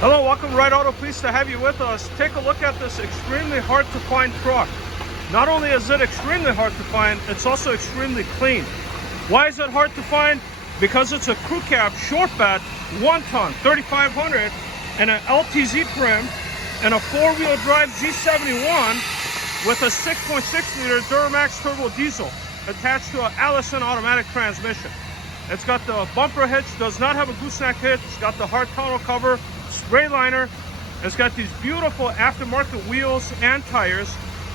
Hello, welcome to Right Auto. Pleased to have you with us. Take a look at this extremely hard to find truck. Not only is it extremely hard to find, it's also extremely clean. Why is it hard to find? Because it's a crew cab short bed, 1 ton, 3500, and an LTZ trim, and a 4-wheel drive G71 with a 6.6 liter Duramax turbo diesel attached to an Allison automatic transmission. It's got the bumper hitch, does not have a gooseneck hitch. It's got the hard tonneau cover, spray liner. It's got these beautiful aftermarket wheels and tires.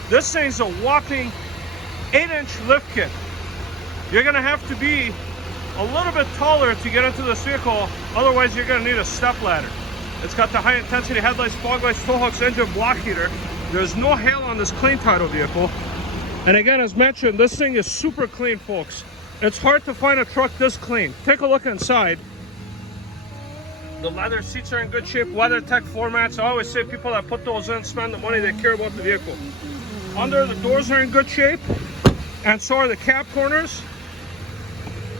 This thing's a whopping 8-inch lift kit. You're gonna have to be a little bit taller to get into this vehicle, otherwise you're gonna need a step ladder. It's got the high intensity headlights, fog lights, tow hooks, engine block heater. There's no hail on this clean title vehicle. And again, as mentioned, this thing is super clean, folks. It's hard to find a truck this clean. Take a look inside. The leather seats are in good shape, WeatherTech floor mats. I always say people that put those in spend the money, they care about the vehicle. Under, the doors are in good shape, and so are the cab corners.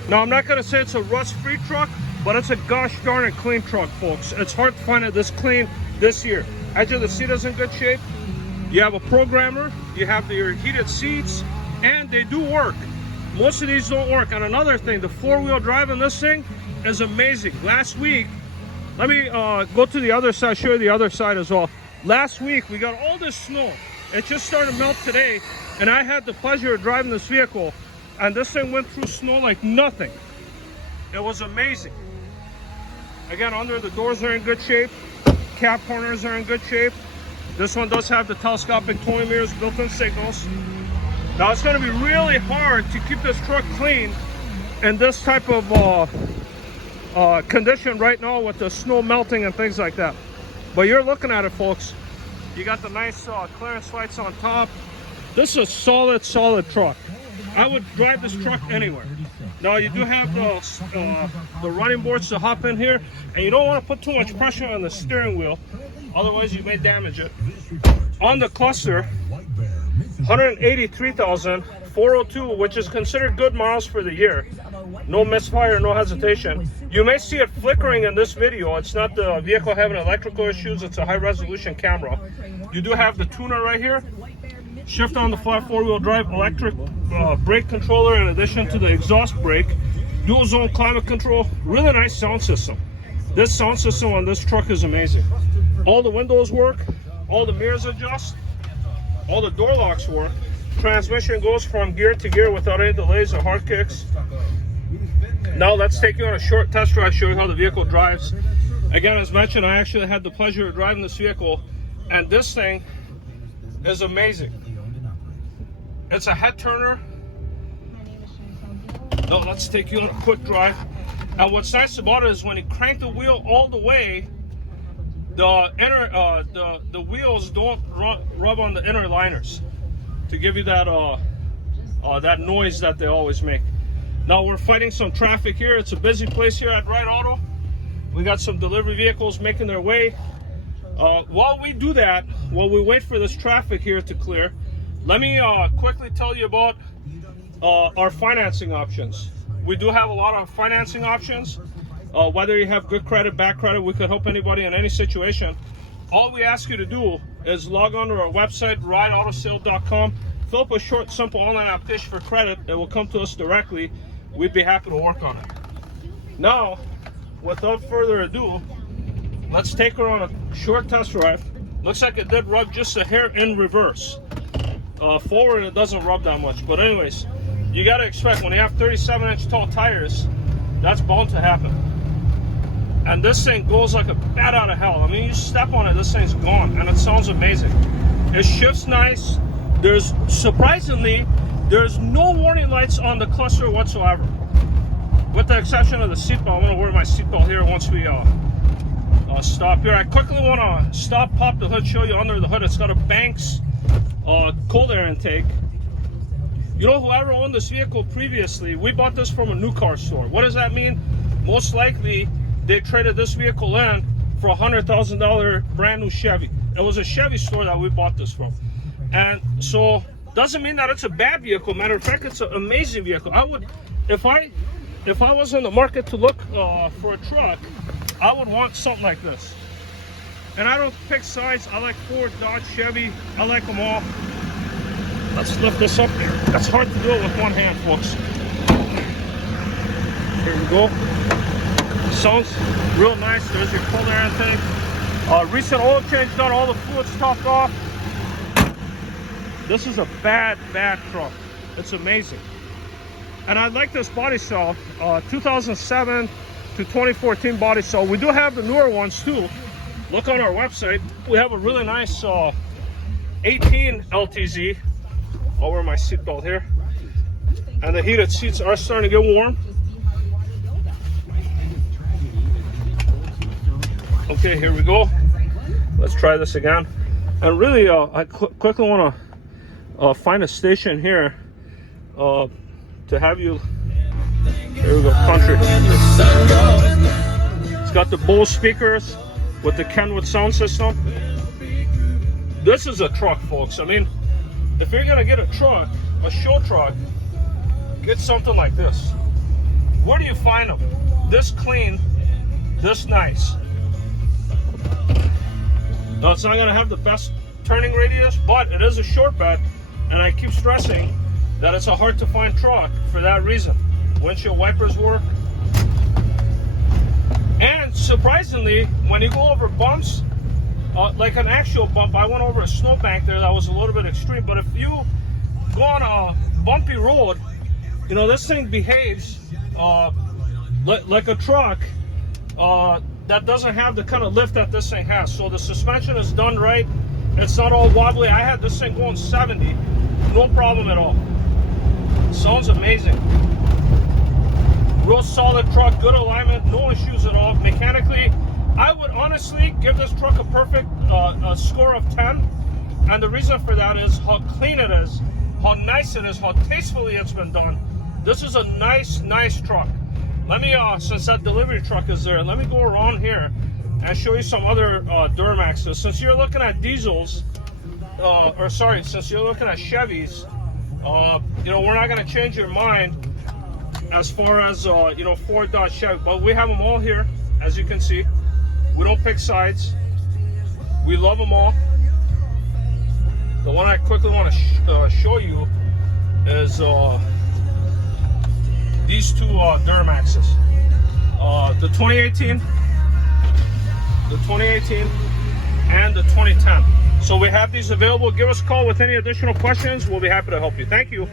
Now, I'm not going to say it's a rust-free truck, but it's a gosh darn it clean truck, folks. It's hard to find it this clean this year. Edge of the seat is in good shape. You have a programmer, you have your heated seats, and they do work. Most of these don't work. And another thing, the 4-wheel drive on this thing is amazing. Last week, let me go to the other side, show you the other side as well. Last week, we got all this snow. It just started to melt today, and I had the pleasure of driving this vehicle, and this thing went through snow like nothing. It was amazing. Again, under, the doors are in good shape. Cab corners are in good shape. This one does have the telescopic towing mirrors, built-in signals. Now, it's going to be really hard to keep this truck clean in this type of condition right now with the snow melting and things like that. But you're looking at it, folks. You got the nice clearance lights on top. This is a solid truck. I would drive this truck anywhere. Now, you do have the running boards to hop in here, and you don't want to put too much pressure on the steering wheel, otherwise you may damage it. On the cluster, 183,402, which is considered good miles for the year. No misfire, no hesitation. You may see it flickering in this video. It's not the vehicle having electrical issues, it's a high resolution camera. You do have the tuner right here. Shift on the flat 4-wheel drive, electric brake controller in addition to the exhaust brake. Dual zone climate control, really nice sound system. This sound system on this truck is amazing. All the windows work, all the mirrors adjust, all the door locks work. Transmission goes from gear to gear without any delays or hard kicks. Now let's take you on a short test drive, show you how the vehicle drives. Again, as mentioned, I actually had the pleasure of driving this vehicle, and this thing is amazing. It's a head turner. Now let's take you on a quick drive. And what's nice about it is when you crank the wheel all the way, the wheels don't rub on the inner liners to give you that that noise that they always make. Now we're fighting some traffic here. It's a busy place here at Right Auto. We got some delivery vehicles making their way. While we do that, while we wait for this traffic here to clear, let me quickly tell you about our financing options. We do have a lot of financing options. Whether you have good credit, bad credit, we could help anybody in any situation. All we ask you to do is log on to our website, rideautosale.com. Fill up a short, simple online application for credit. It will come to us directly. We'd be happy to work on it. Now, without further ado, let's take her on a short test drive. Looks like it did rub just a hair in reverse. Forward, it doesn't rub that much. But anyways, you got to expect when you have 37-inch tall tires, that's bound to happen. And this thing goes like a bat out of hell. I mean, you step on it, this thing's gone, and it sounds amazing. It shifts nice. Surprisingly, there's no warning lights on the cluster whatsoever. With the exception of the seatbelt. I'm gonna wear my seatbelt here once we stop here. I quickly wanna stop, pop the hood, show you under the hood. It's got a Banks cold air intake. You know, whoever owned this vehicle previously, we bought this from a new car store. What does that mean? Most likely, they traded this vehicle in for a $100,000 brand new Chevy. It was a Chevy store that we bought this from. And so, doesn't mean that it's a bad vehicle. Matter of fact, it's an amazing vehicle. I would, if I was in the market to look for a truck, I would want something like this. And I don't pick sides. I like Ford, Dodge, Chevy. I like them all. Let's lift this up. That's hard to do it with one hand, folks. Here we go. Sounds real nice. There's your color and thing. Recent oil change done. All the fluids topped off. This is a bad truck. It's amazing. And I like this body cell. 2007 to 2014 body cell. We do have the newer ones too. Look on our website. We have a really nice 18 LTZ. I'll wear my seatbelt here. And the heated seats are starting to get warm. Okay, here we go. Let's try this again. And really, I quickly want to find a station here to have you. Here we go, country. It's got the Bose speakers with the Kenwood sound system. This is a truck, folks. I mean, if you're gonna get a truck, a show truck, get something like this. Where do you find them? This clean, this nice. Now, it's not gonna have the best turning radius, but it is a short bed, and I keep stressing that it's a hard to find truck for that reason. Windshield wipers work. And surprisingly, when you go over bumps, like an actual bump, I went over a snowbank there that was a little bit extreme, but if you go on a bumpy road, you know, this thing behaves like a truck that doesn't have the kind of lift that this thing has. So the suspension is done right. It's not all wobbly. I had this thing going 70, no problem at all. Sounds amazing. Real solid truck, good alignment, no issues at all. Mechanically, I would honestly give this truck a perfect score of 10. And the reason for that is how clean it is, how nice it is, how tastefully it's been done. This is a nice truck. Let me, since that delivery truck is there, let me go around here and show you some other Duramaxes. Since you're looking at diesels, since you're looking at Chevys, you know, we're not going to change your mind as far as, you know, Ford, Dodge, Chevy, but we have them all here, as you can see. We don't pick sides. We love them all. The one I quickly want to show you is these two Duramaxes. The 2018, and the 2010. So we have these available. Give us a call with any additional questions. We'll be happy to help you. Thank you.